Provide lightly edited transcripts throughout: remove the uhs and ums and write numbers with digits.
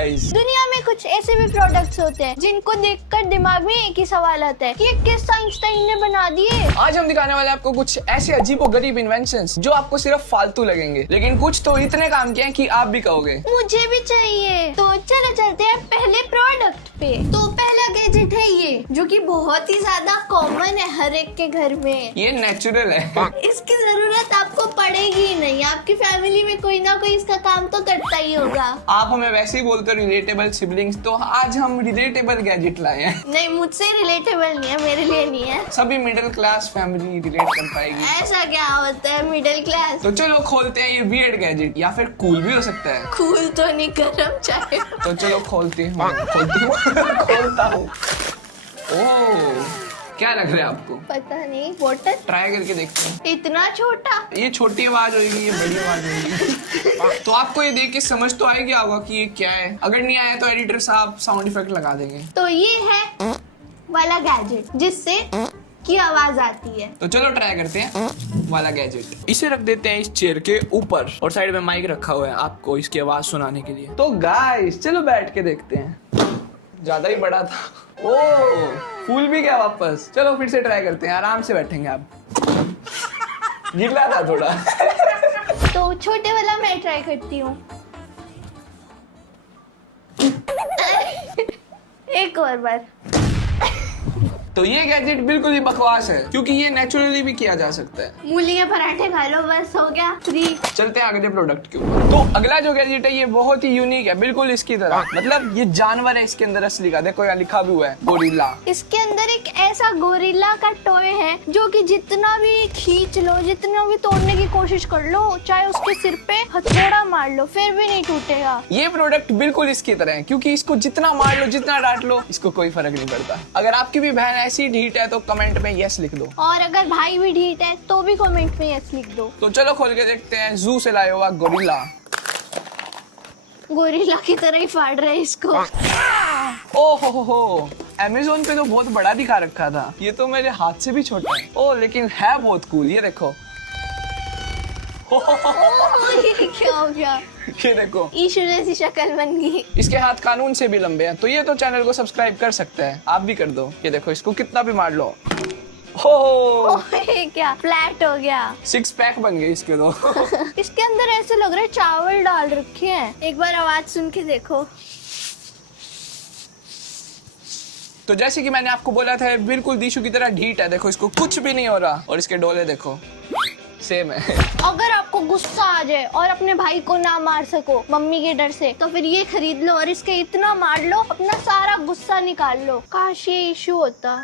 Guys. दुनिया में कुछ ऐसे भी प्रोडक्ट्स होते हैं जिनको देखकर दिमाग में एक ही सवाल आता है कि ये किस आइंस्टाइन ने बना दिए। आज हम दिखाने वाले हैं आपको कुछ ऐसे अजीबोगरीब इन्वेंशंस जो आपको सिर्फ फालतू लगेंगे, लेकिन कुछ तो इतने काम के हैं कि आप भी कहोगे मुझे भी चाहिए। तो चलो चलते हैं पहले प्रोडक्ट पे। तो पहला गैजेट है ये, जो कि बहुत ही ज्यादा कॉमन है हर एक के घर में। ये नेचुरल है। इसकी जरूरत आपको पड़ेगी ही नहीं, आपकी फैमिली में कोई ना कोई इसका काम तो करता ही होगा। आप हमें वैसे ही बोलते हो रिलेटेबल सिबलिंग्स, तो आज हम रिलेटेबल गैजेट लाए हैं। नहीं, मुझसे रिलेटेबल नहीं है, मेरे लिए नहीं है। सभी मिडिल क्लास फैमिली रिलेट कर पाएगी। ऐसा क्या होता है मिडिल क्लास? तो चलो खोलते हैं ये वियर्ड गैजेट, या फिर कूल भी हो सकता है। कूल तो नहीं, गरम चाहे। तो चलो खोलता हूँ। ओह, क्या लग रहा है आपको? पता नहीं, वाटर ट्राई करके देखते हैं। इतना छोटा? ये छोटी आवाज होगी, ये बड़ी आवाज होगी। तो आपको ये देख के समझ तो आ गया होगा कि ये क्या है। अगर नहीं आया तो एडिटर साहब साउंड इफेक्ट लगा देंगे। तो ये है वाला गैजेट जिससे की आवाज आती है। तो चलो ट्राई करते हैं वाला गैजेट। इसे रख देते हैं इस चेयर के ऊपर और साइड में माइक रखा हुआ है आपको इसकी आवाज सुनाने के लिए। तो गाइस चलो बैठ के देखते हैं। ज्यादा ही बड़ा था। ओह, फूल भी गया वापस। चलो फिर से ट्राई करते हैं, आराम से बैठेंगे आप। गिरला था थोड़ा। तो छोटे वाला मैं ट्राई करती हूँ। एक और बार। तो ये गैजेट बिल्कुल ही बकवास है, क्योंकि ये नेचुरली भी किया जा सकता है। मूली के पराठे खा लो, बस हो गया फ्री। चलते हैं अगले प्रोडक्ट के ऊपर। तो अगला जो गैजेट है ये बहुत ही यूनिक है, बिल्कुल इसकी तरह। मतलब ये जानवर है इसके अंदर असली का। देखो यहाँ लिखा भी हुआ है गोरिल्ला। इसके अंदर एक ऐसा गोरिल्ला का टॉय है जो कि जितना भी खींच लो, जितना भी तोड़ने की कोशिश कर लो, चाहे उसके सिर पे हथौड़ा मार लो, फिर भी नहीं टूटेगा। ये प्रोडक्ट बिल्कुल इसकी तरह है, क्योंकि इसको जितना मार लो, जितना डांट लो, इसको कोई फर्क नहीं पड़ता। अगर आपकी भी बहन ऐसी ढीठ है तो कमेंट में यस लिख दो, और अगर भाई भी ढीठ है तो भी कमेंट में यस लिख दो। तो चलो खोल के देखते हैं। जू से लाया हुआ गोरिल्ला। गोरिल्ला की तरह ही फाड़ रहे हैं इसको। ओ हो, अमेज़न पे तो बहुत बड़ा दिखा रखा था, ये तो मेरे हाथ से भी छोटा है। ओ, लेकिन है बहुत कूल। ये देखो। ये क्या हो गया? ये देखो, ईशु जैसी शक्ल बन गई। इसके हाथ कानून से भी लंबे हैं, तो ये तो चैनल को सब्सक्राइब कर सकते हैं, आप भी कर दो। ये देखो, इसको कितना भी मार लो। हो, ओए, क्या फ्लैट हो गया। 6 पैक बन गए इसके तो। इसके अंदर ऐसे लग रहा है चावल डाल रखे हैं। एक बार आवाज सुन के देखो। तो जैसे कि मैंने आपको बोला था, बिल्कुल दीशु की तरह ढीठ है। देखो, इसको कुछ भी नहीं हो रहा, और इसके डोले देखो सेम है। अगर आपको गुस्सा आ जाए और अपने भाई को ना मार सको मम्मी के डर से, तो फिर ये खरीद लो और इसके इतना मार लो, अपना सारा गुस्सा निकाल लो। काश ये इशू होता।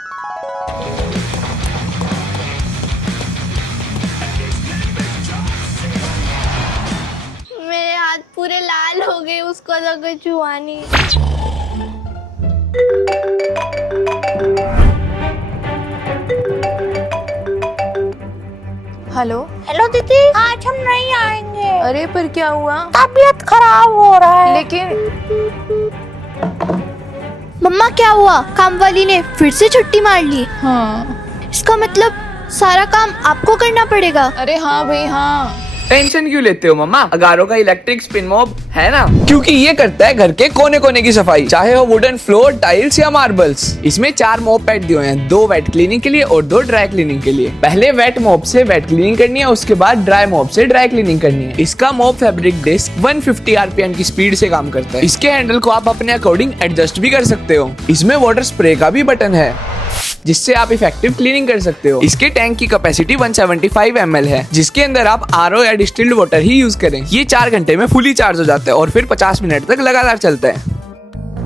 मेरे हाथ पूरे लाल हो गए, उसको तो कुछ हुआ नहीं। हेलो हेलो दीदी, आज हम नहीं आएंगे। अरे पर क्या हुआ? तबीयत खराब हो रहा है। लेकिन मम्मा क्या हुआ? काम वाली ने फिर से छुट्टी मार ली। हाँ। इसका मतलब सारा काम आपको करना पड़ेगा। अरे हाँ भाई हाँ। टेंशन क्यों लेते हो मम्मा? अगारो का इलेक्ट्रिक स्पिन मॉप है ना, क्योंकि ये करता है घर के कोने कोने की सफाई, चाहे वो वुडन फ्लोर, टाइल्स या मार्बल्स। इसमें 4 मॉप पैड दिए हुए हैं, 2 वेट क्लीनिंग के लिए और 2 ड्राई क्लीनिंग के लिए। पहले वेट मॉप से वेट क्लीनिंग करनी है, उसके बाद ड्राई मॉप से ड्राई क्लीनिंग करनी है। इसका मॉप फैब्रिक डिस्क 150 RPM की स्पीड से काम करता है। इसके हैंडल को आप अपने अकॉर्डिंग एडजस्ट भी कर सकते हो। इसमें वाटर स्प्रे का भी बटन है, जिससे आप इफेक्टिव क्लीनिंग कर सकते हो। इसके टैंक की कैपेसिटी 175 ml है, जिसके अंदर आप RO या डिस्टिल्ड वाटर ही यूज करें। ये 4 घंटे में फुली चार्ज हो जाता है और फिर 50 मिनट तक लगातार चलता है।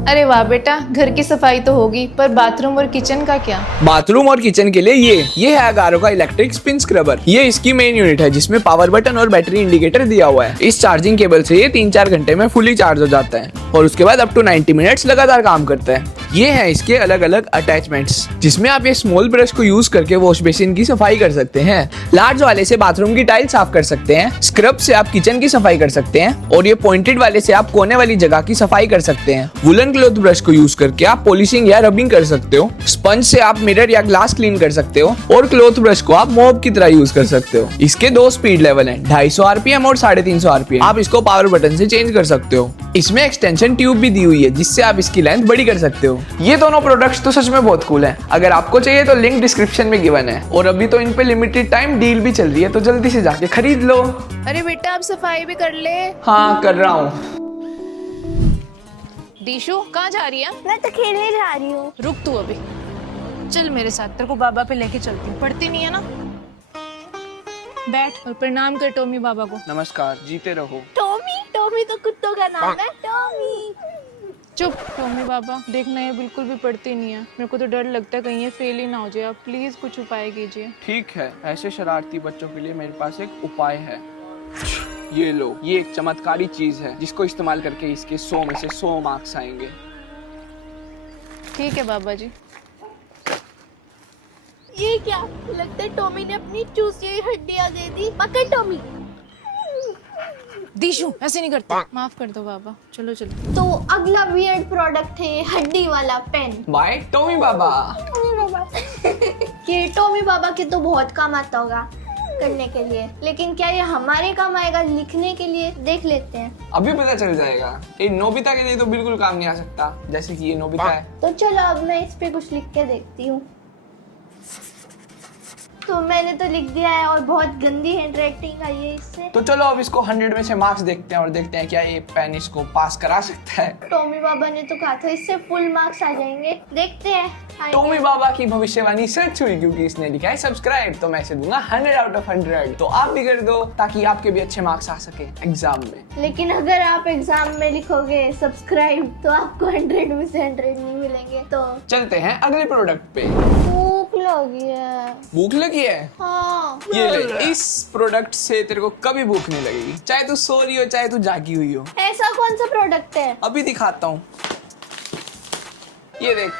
अरे वाह बेटा, घर की सफाई तो होगी, पर बाथरूम और किचन का क्या? बाथरूम और किचन के लिए ये है अगारो का इलेक्ट्रिक स्पिन स्क्रबर। ये इसकी मेन यूनिट है, जिसमें पावर बटन और बैटरी इंडिकेटर दिया हुआ है। इस चार्जिंग केबल से ये 3-4 घंटे में फुली चार्ज हो जाता है और उसके बाद अप टू 90 मिनट्स लगातार काम करता है। ये है इसके अलग अलग अटैचमेंट्स, जिसमें आप ये स्मॉल ब्रश को यूज करके वॉश बेसिन की सफाई कर सकते हैं। लार्ज वाले से बाथरूम की टाइल साफ कर सकते हैं, स्क्रब से आप किचन की सफाई कर सकते हैं, और ये पॉइंटेड वाले से आप कोने वाली जगह की सफाई कर सकते हैं। वुलन क्लॉथ ब्रश को यूज करके आप पॉलिशिंग या रबिंग कर सकते हो। स्पंज से आप मिरर या ग्लास क्लीन कर सकते हो, और क्लॉथ ब्रश को आप मॉप की तरह यूज कर सकते हो। इसके 2 स्पीड लेवल हैं, 250 आरपीएम और 350 आरपीएम। आप इसको पावर बटन से चेंज कर सकते हो। इसमें एक्सटेंशन ट्यूब भी दी हुई है, जिससे आप इसकी लेंथ बड़ी कर सकते हो। ये दोनों प्रोडक्ट्स तो सच में बहुत कूल हैं। अगर आपको चाहिए तो लिंक डिस्क्रिप्शन में गिवन है, और अभी तो इन पे लिमिटेड टाइम डील भी चल रही है, तो जल्दी से जाके खरीद लो। अरे बेटा आप सफाई भी कर ले। हाँ कर रहा हूँ। दीशु कहाँ जा रही है? मैं तो खेलने जा रही हूँ। रुक तू अभी, चल मेरे साथ, तेरे को बाबा पे लेके चलती हूँ। पढ़ती नहीं है ना? बैठ और प्रणाम कर टॉमी बाबा को। नमस्कार, जीते रहो। टॉमी तो कुत्तों का नाम है, टॉमी। चुप। टॉमी बाबा देखना, ये बिल्कुल भी पढ़ती नहीं है। मेरे को तो डर लगता है कहीं ये फेल ही ना हो जाए। आप प्लीज कुछ उपाय कीजिए। ठीक है, ऐसे शरारती बच्चों के लिए मेरे पास एक उपाय है। ये लो, ये एक चमत्कारी चीज है, जिसको इस्तेमाल करके इसके 100 में से 100 मार्क्स आएंगे। ठीक है बाबा जी। ये क्या लगता है, टॉमी ने अपनी चूसी हुई हड्डियां दे दी। पकड़ टॉमी। दीशु ऐसे नहीं करता। माफ कर दो बाबा, चलो चलो। तो अगला वियर्ड प्रोडक्ट है ये हड्डी वाला पेन। बाय टॉमी बाबा। ये टॉमी बाबा के तो बहुत काम आता होगा करने के लिए, लेकिन क्या ये हमारे काम आएगा लिखने के लिए? देख लेते हैं, अभी पता चल जाएगा। ये नोबिता के लिए तो बिल्कुल काम नहीं आ सकता, जैसे कि ये नोबिता है। तो चलो अब मैं इस पे कुछ लिख के देखती हूँ। तो मैंने तो लिख दिया है, और बहुत गंदी हैंडराइटिंग आई है इससे। तो चलो अब इसको 100 में से मार्क्स देखते हैं, और देखते हैं क्या ये पेन इसको पास करा सकता है। टॉमी बाबा ने तो कहा था इससे फुल मार्क्स आ जाएंगे, देखते हैं आएंगे। टॉमी बाबा की भविष्यवाणी सच हुई, क्योंकि इसने लिखा है सब्सक्राइब। तो मैं इसे दूंगा 100 आउट ऑफ 100। तो आप भी कर दो, ताकि आपके भी अच्छे मार्क्स आ सके एग्जाम में। लेकिन अगर आप एग्जाम में लिखोगे सब्सक्राइब, तो आपको 100 में से 100 नहीं मिलेंगे। तो चलते हैं अगले प्रोडक्ट पे। भूख लगी है। भूख लगी है? हाँ। ये ले, इस प्रोडक्ट से तेरे को कभी भूख नहीं लगेगी, चाहे तू सो रही हो चाहे तू जागी हुई हो। ऐसा कौन सा प्रोडक्ट है? अभी दिखाता हूँ। ये देख,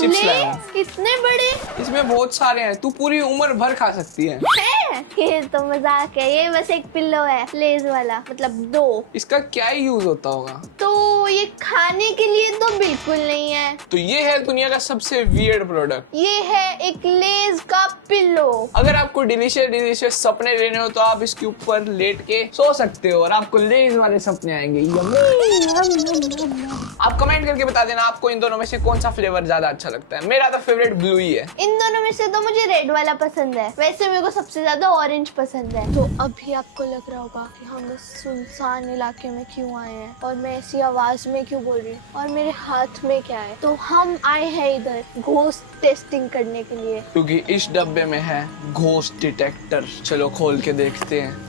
चिप्स लाया हूँ। इतने बड़े इसमें बहुत सारे हैं, तू पूरी उम्र भर खा सकती है। हैं? ये तो मजाक है, ये बस एक पिल्लो है लेज वाला, मतलब 2। इसका क्या यूज होता होगा? तो ये खाने के लिए तो बिल्कुल नहीं है। तो ये है दुनिया का सबसे वियर्ड प्रोडक्ट। ये है एक लेज का पिल्लो। अगर आपको डिलीशियस सपने लेने हो तो आप इसके ऊपर लेट के सो सकते हो, और आपको लेज वाले सपने आएंगे। आप कमेंट करके बता देना आपको इन दोनों में से कौन सा फ्लेवर ज्यादा अच्छा लगता है। मेरा तो फेवरेट ब्लू ही है। इन दोनों में से तो मुझे रेड वाला पसंद है, वैसे मेरे को सबसे ज्यादा ऑरेंज पसंद है। तो अभी आपको लग रहा होगा कि हम इस सुनसान इलाके में क्यों आए हैं, और मैं ऐसी आवाज में क्यों बोल रही हूँ, और मेरे हाथ में क्या है। तो हम आए हैं इधर घोस्ट टेस्टिंग करने के लिए, क्योंकि इस डब्बे में है घोस्ट डिटेक्टर। चलो खोल के देखते हैं।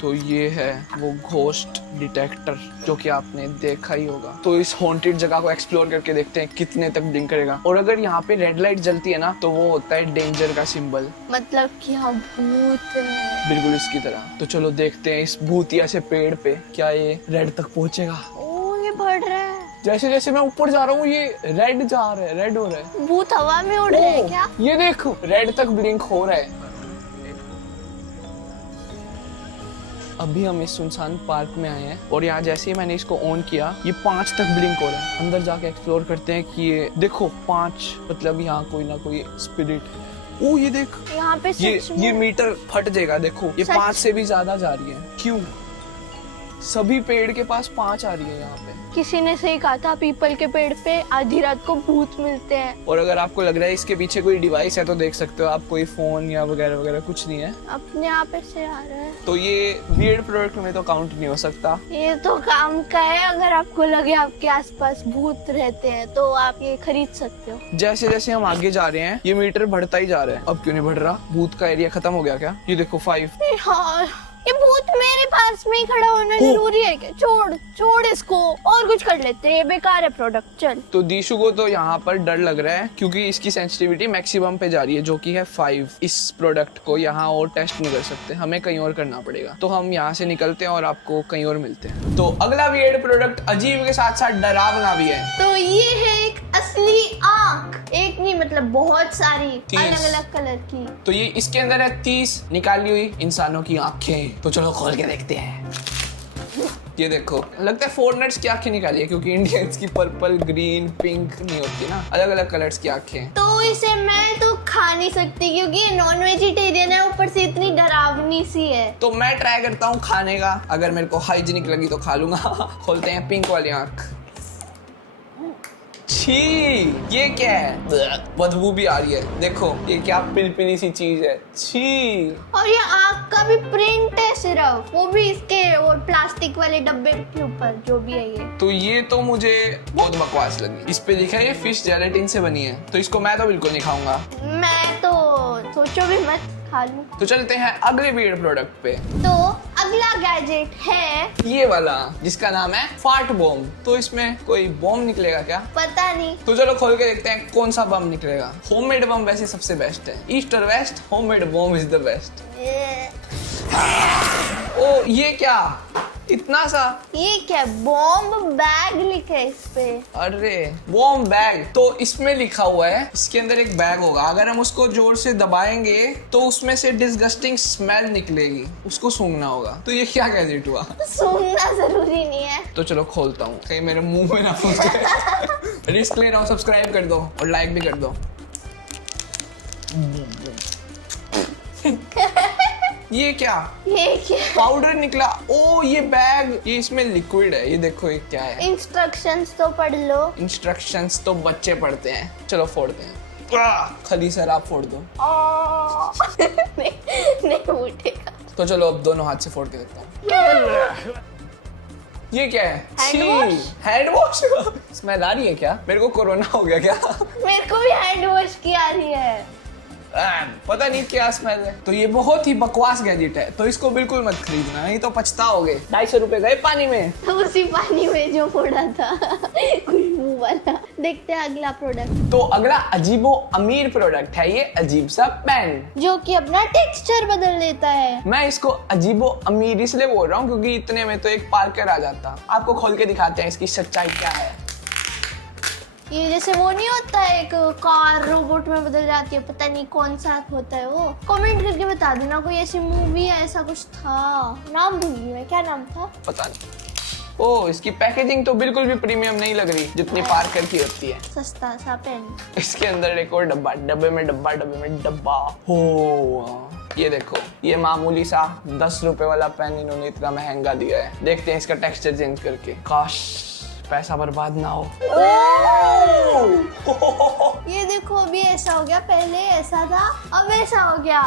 तो ये है वो घोस्ट डिटेक्टर जो कि आपने देखा ही होगा। तो इस हॉन्टेड जगह को एक्सप्लोर करके देखते हैं कितने तक ब्लिंक करेगा। और अगर यहाँ पे रेड लाइट जलती है ना, तो वो होता है डेंजर का सिंबल, मतलब कि यहाँ भूत है। बिल्कुल इसकी तरह। तो चलो देखते हैं इस भूतिया से पेड़ पे क्या ये रेड तक पहुंचेगा। ओ ये बढ़ रहा है। जैसे जैसे मैं ऊपर जा रहा हूँ ये रेड जा रहा है, रेड हो रहा है। भूत हवा में उड़ रहे हैं क्या? ये देख, रेड तक ब्लिंक हो रहा है। अभी हम इस सुनसान पार्क में आए हैं, और यहाँ जैसे ही मैंने इसको ऑन किया ये 5 तक ब्लिंक हो रहा है। अंदर जाके एक्सप्लोर करते हैं कि ये देखो 5, मतलब यहाँ कोई ना कोई स्पिरिट। ओ ये देख, यहाँ पे ये मीटर फट जाएगा। देखो ये 5 से भी ज्यादा जा रही है। क्यों? सभी पेड़ के पास 5 आ रही है यहाँ पे। किसी ने सही कहा था, पीपल के पेड़ पे आधी रात को भूत मिलते हैं। और अगर आपको लग रहा है इसके पीछे कोई डिवाइस है, तो देख सकते हो आप, कोई फोन या वगैरह वगैरह कुछ नहीं है। अपने आप ऐसे आ रहा है। तो ये वियर्ड प्रोडक्ट में तो काउंट नहीं हो सकता। ये तो काम का है। अगर आपको लगे आपके आसपास भूत रहते हैं तो आप ये खरीद सकते हो। जैसे जैसे हम आगे जा रहे हैं ये मीटर बढ़ता ही जा रहा है। अब क्यों नहीं बढ़ रहा? भूत का एरिया खत्म हो गया क्या? ये देखो 5। हाँ ये भूत मेरे पास में ही खड़ा होना जरूरी है क्या? छोड़ छोड़ इसको, और कुछ कर लेते हैं, बेकार है प्रोडक्ट। चल। तो दीशु को तो यहाँ पर डर लग रहा है क्योंकि इसकी सेंसिटिविटी मैक्सिमम पे जा रही है, जो कि है 5। इस प्रोडक्ट को यहाँ और टेस्ट नहीं कर सकते, हमें कहीं और करना पड़ेगा। तो हम यहाँ से निकलते हैं और आपको कहीं और मिलते हैं। तो अगला वियर्ड प्रोडक्ट अजीब के साथ साथ डरावना भी है। तो ये है एक असली आँख, एक नहीं मतलब बहुत सारी 30 अलग अलग कलर की। तो ये इसके अंदर है 30 निकाली हुई इंसानों की आंखें। तो चलो खोल के देखते हैं। ये देखो, लगता है फॉरेनर्स की आंखें निकाली है क्योंकि इंडियंस की पर्पल, ग्रीन, पिंक नहीं होती ना, अलग अलग कलर्स की आंखें। तो इसे मैं तो खा नहीं सकती क्योंकि ये नॉन वेजिटेरियन है, ऊपर से इतनी डरावनी सी है। तो मैं ट्राई करता हूँ खाने का, अगर मेरे को हाइजीनिक लगी तो खा लूंगा। खोलते हैं पिंक वाली आंख। छी, ये क्या है? बदबू भी आ रही है। देखो ये क्या पिलपिली सी चीज है। छी। और ये आँख का भी प्रिंट है सिर्फ, वो भी इसके और प्लास्टिक वाले डब्बे के ऊपर जो भी है ये। तो ये तो मुझे बहुत बकवास लगी। इस पे लिखा है ये फिश जेलेटिन से बनी है, तो इसको मैं तो बिल्कुल नहीं खाऊंगा। मैं तो सोचो भी मत, खा लूं। तो चलते हैं अगले वियर्ड प्रोडक्ट पे। तो अगला गैजेट है ये वाला, जिसका नाम है फार्ट बॉम्ब। तो इसमें कोई बॉम्ब निकलेगा क्या? पता नहीं। तो चलो खोल के देखते हैं कौन सा बम निकलेगा। होममेड बम वैसे सबसे बेस्ट है। ईस्ट और west, homemade bomb is the best. ओ ये क्या, इतना सा? ये क्या, बॉम्ब बैग लिखा है इस पे। अरे बॉम्ब बैग, तो इसमें लिखा हुआ है इसके अंदर एक बैग होगा, अगर हम उसको जोर से दबाएंगे तो उसमें से डिस्गस्टिंग स्मेल निकलेगी, उसको सूंघना होगा। तो ये क्या गैजेट हुआ? सूंघना जरूरी नहीं है। तो चलो खोलता हूँ, कहीं मेरे मुंह में ना फंस जाए। रिस्क ले रहा हूँ, सब्सक्राइब कर दो और लाइक भी कर दो। ये क्या? ये क्या? पाउडर निकला। ओ ये बैग, ये इसमें लिक्विड है। ये देखो ये क्या है। इंस्ट्रक्शंस तो पढ़ लो। इंस्ट्रक्शंस तो बच्चे पढ़ते हैं। चलो फोड़ते हैं। खली सर आप फोड़ दो। नहीं उठेगा। तो चलो अब दोनों हाथ से फोड़ के देखता हूँ। ये क्या है? Hand wash. स्मेल आ रही है क्या? मेरे को कोरोना हो गया क्या? मेरे को भी हैंड वॉश की आ रही है। पता नहीं क्या स्मेल है। तो ये बहुत ही बकवास गैजेट है, तो इसको बिल्कुल मत खरीदना, नहीं तो पछताओगे। 250 रुपए गए पानी में। तो उसी पानी में जो फोड़ा था। खुशबू वाला। देखते हैं अगला प्रोडक्ट। तो अगला अजीबो अमीर प्रोडक्ट है ये अजीब सा पेन, जो कि अपना टेक्सचर बदल देता है। मैं इसको अजीबो अमीर इसलिए बोल रहा हूँ क्योंकि इतने में तो एक पार्कर आ जाता। आपको खोल के दिखाते हैं इसकी सच्चाई क्या है। ये जैसे वो नहीं होता है, एक कार रोबोट में बदल जाती है, पता नहीं कौन सा होता है वो। कमेंट करके बता देना, कोई ऐसी मूवी है, ऐसा कुछ था, नाम भूल गई मैं, क्या नाम था पता नहीं। ओ इसकी पैकेजिंग तो बिल्कुल भी प्रीमियम नहीं लग रही जितनी पार्कर की होती है। सस्ता सा पेन। इसके अंदर एक और डब्बा, डब्बे में डब्बा, डब्बे में डब्बा। हो ये देखो, ये मामूली सा 10 रुपए वाला पेन इन्होंने इतना महंगा दिया है। देखते हैं इसका टेक्सचर चेंज करके, काश पैसा बर्बाद ना हो। ये देखो अभी ऐसा हो गया, पहले ऐसा था अब ऐसा हो गया।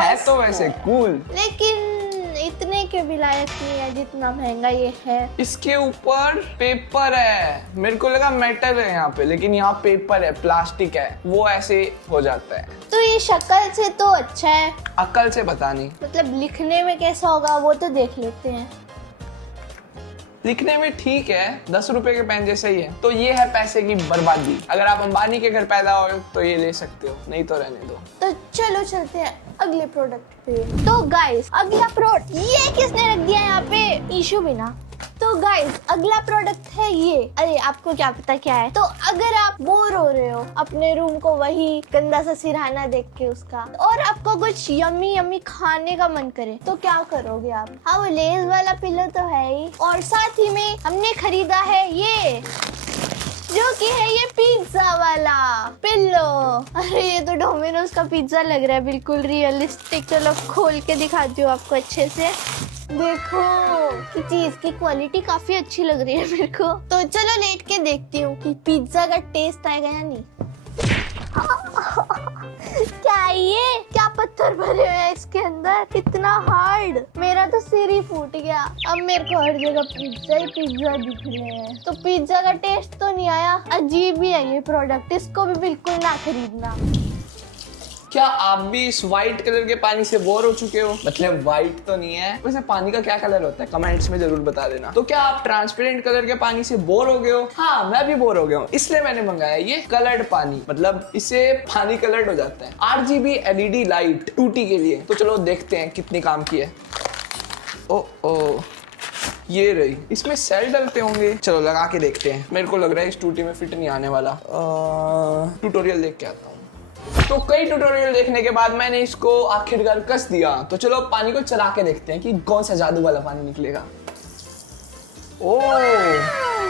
है तो वैसे कूल, लेकिन इतने के भी लायक नहीं है जितना महंगा ये है। इसके ऊपर पेपर है, मेरे को लगा मेटल है यहाँ पे, लेकिन यहाँ पेपर है, प्लास्टिक है, वो ऐसे हो जाता है। तो ये शक्ल से तो अच्छा है, अकल से पता नहीं। मतलब लिखने में कैसा होगा वो तो देख लेते हैं। लिखने में ठीक है, 10 रुपए के पेन जैसे ही है। तो ये है पैसे की बर्बादी। अगर आप अंबानी के घर पैदा हो तो ये ले सकते हो, नहीं तो रहने दो। तो चलो चलते हैं अगले प्रोडक्ट पे। तो गाइस अगला प्रोडक्ट, ये किसने रख दिया यहाँ पे? ईशू बिना। तो गाइस अगला प्रोडक्ट है ये। अरे आपको क्या पता क्या है? तो अगर आप बोर हो रहे हो अपने रूम को वही गंदा सा सिरहाना देख के उसका, और आपको कुछ यम्मी यम्मी खाने का मन करे, तो क्या करोगे आप? हाँ वो लेज वाला पिलो तो है ही, और साथ ही में हमने खरीदा है ये, जो कि है ये पिज्जा वाला पिल्लो। अरे ये तो डोमिनोज का पिज्जा लग रहा है, बिल्कुल रियलिस्टिक। चलो खोल के दिखाती हूँ आपको अच्छे से। देखो कि चीज की क्वालिटी काफी अच्छी लग रही है मेरे को। तो चलो लेट के देखती हूँ कि पिज्जा का टेस्ट आएगा या नहीं। क्या ये, क्या पत्थर भरे हुए हैं इसके अंदर, इतना हार्ड। मेरा तो सिर ही फूट गया। अब मेरे को हर जगह पिज्जा ही पिज्जा दिख रहे हैं। तो पिज्जा का टेस्ट तो नहीं आया, अजीब ही है ये प्रोडक्ट, इसको भी बिल्कुल ना खरीदना। क्या आप भी इस व्हाइट कलर के पानी से बोर हो चुके हो? मतलब व्हाइट तो नहीं है, वैसे पानी का क्या कलर होता है कमेंट्स में जरूर बता देना। तो क्या आप ट्रांसपेरेंट कलर के पानी से बोर हो गए हो? हाँ, मैं भी बोर हो गया हूँ, इसलिए मैंने मंगाया ये कलर्ड पानी। मतलब इससे पानी कलर्ड हो जाता है। RGB LED लाइट टूटी के लिए। तो चलो देखते हैं कितनी काम की है। ओ ये रही, इसमें सेल डलते होंगे। चलो लगा के देखते हैं। मेरे को लग रहा है इस टूटी में फिट नहीं आने वाला। ट्यूटोरियल देख के आता हूँ। तो कई ट्यूटोरियल देखने के बाद मैंने इसको आखिरकार कस दिया। तो चलो पानी को चला के देखते हैं कि कौन सा जादू वाला पानी निकलेगा। ओह,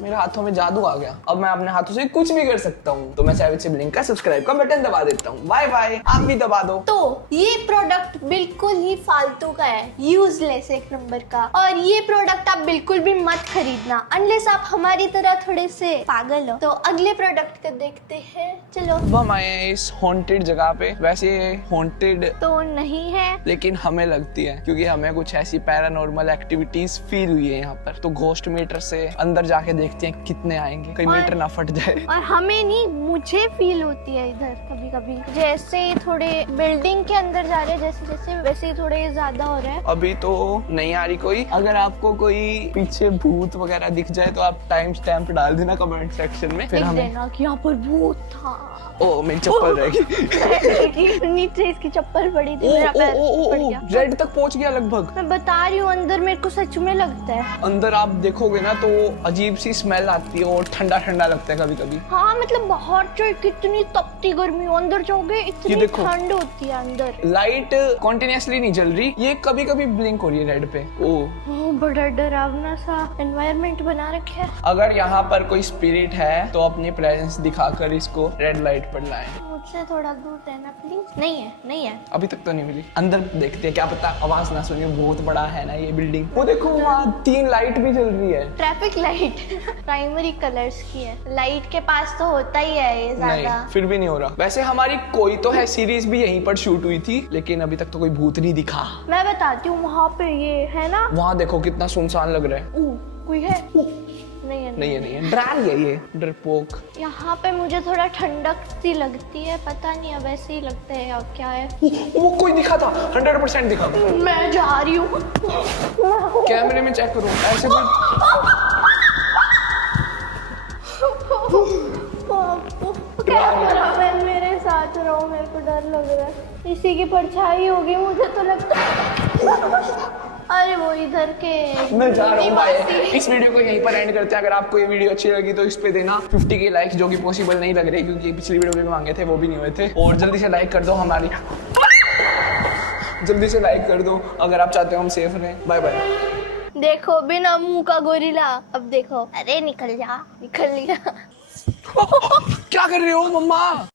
मेरे हाथों में जादू आ गया। अब मैं अपने हाथों से कुछ भी कर सकता हूँ। तो मैं सैविज सिबलिंग का सब्सक्राइब का बटन दबा देता हूँ। बाय बाय, आप भी दबा दो। तो ये प्रोडक्ट बिल्कुल ही फालतू का है, यूजलेस एक नंबर का। और ये प्रोडक्ट आप बिल्कुल भी मत खरीदना अनलेस आप हमारी तरह थोड़े से पागल हो। तो अगले प्रोडक्ट को देखते हैं। चलो, अब हम आए हैं इस हॉन्टेड जगह पे। वैसे हॉन्टेड तो नहीं है, लेकिन हमें लगती है, क्योंकि हमें कुछ ऐसी पैरानॉर्मल एक्टिविटीज फील हुई है यहाँ पर। तो घोस्ट मीटर से अंदर जाके देखते हैं कितने आएंगे, कहीं मीटर ना फट जाए। और हमें नहीं, मुझे फील होती है इधर कभी कभी, जैसे थोड़े बिल्डिंग के अंदर जा रहे हैं जैसे जैसे, वैसे ही थोड़े ज्यादा हो रहा है। अभी तो नहीं आ रही कोई। अगर आपको कोई पीछे भूत वगैरह दिख जाए तो आप टाइम स्टैम्प डाल देना कमेंट सेक्शन में। फिर लिख हमें देना कि यहाँ पर भूत था। ओ, मेरी चप्पल रहेगी। नीचे इसकी चप्पल पड़ी थी, मेरा पैर पड़ गया। रेड तक पहुंच गया लगभग। मैं बता रही हूँ, अंदर मेरे को सच में लगता है। अंदर आप देखोगे ना तो अजीब सी स्मेल आती है और ठंडा ठंडा लगता है कभी कभी। हाँ, मतलब बाहर जो कितनी तपती गर्मी हो, अंदर जाओगे इतनी ठंड होती है अंदर। लाइट कॉन्टिन्यूसली नहीं जल रही, ये कभी कभी ब्लिंक हो रही है रेड पे। ओ, बड़ा डरावना सा एनवायरनमेंट बना रखे है। अगर यहाँ पर कोई स्पिरिट है तो अपनी प्रेजेंस दिखाकर इसको रेड लाइट पर लाएं। मुझसे थोड़ा दूर रहना प्लीज। नहीं है, नहीं है। अभी तक तो नहीं मिली। अंदर देखते हैं, क्या पता आवाज ना सुनिए। बहुत बड़ा है ना ये बिल्डिंग। वो देखो वहाँ 3 लाइट भी जल रही है। ट्रैफिक लाइट प्राइमरी कलर्स की है। लाइट के पास तो होता ही है ये ज्यादा। नहीं, फिर भी नहीं हो रहा। वैसे हमारी कोई तो है सीरीज भी यहीं पर शूट हुई थी, लेकिन अभी तक तो कोई भूत नहीं दिखा। मैं बताती हूँ, वहाँ पे ये है ना, वहाँ देखो कितना सुनसान लग रहा है। कोई है? नहीं है, नहीं है, नहीं है। डरा रही है ये डरपोक। यहाँ पे मुझे थोड़ा ठंडक सी लगती है, पता नहीं अब ऐसे ही लगता है अब क्या है। वो कोई दिखा था, 100% दिखा। मैं जा रही हूँ। कैमरे में चेक करो, ऐसे कोई। कैमरामैन मेरे साथ रहो, मेरे को डर लग रहा है। इसी की परछाई होगी मुझे तो लगता है। अरे वो इधर के मैं जा रहा हूँ, बाय। निवासी। इस वीडियो को यहीं पर एंड करते हैं। अगर आपको ये वीडियो अच्छी लगी तो इस पे देना 50 के लाइक्स, जो कि पॉसिबल नहीं लग रहे क्योंकि पिछली वीडियो में मांगे थे वो भी नहीं हुए थे। और जल्दी से लाइक कर दो हमारी, जल्दी से लाइक कर दो अगर आप चाहते हो हम सेफ रहें। Bye bye. देखो, बिना मुंह का गोरिल्ला। अब देखो, अरे निकल जा, निकल लिया। क्या कर रहे हो मम्मा?